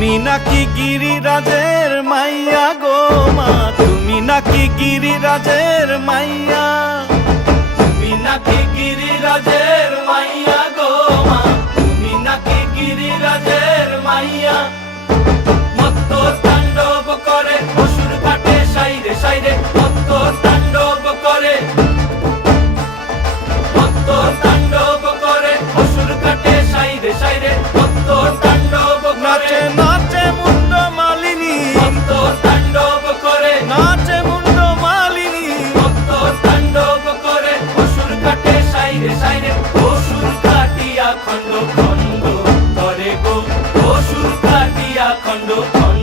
তুমি নাকি গিরিরাজের মাইয়া গো মা, তুমি নাকি গিরিরাজের মাইয়া, তুমি নাকি গিরিরাজের মাইয়া গো মা, তুমি নাকি গিরিরাজের মাইয়া। মত্ত তাণ্ডব করে অসুর কাটে সাইরে সাইরে, মত্ত তাণ্ডব করে, মত্ত তাণ্ডব করে অসুর কাটে সাইরে সাইরে, মত্ত তাণ্ডব নাচে নাচে মুন্ড মালিনী, মত্ত তাণ্ডব করে নাচে মুন্ড মালিনী, মত্ত তাণ্ডব করে অসুর কাটে সাইরে সাইরে, অসুর কাটিয়া খণ্ড খণ্ড করে গো, অসুর কাটিয়া খণ্ড খণ্ড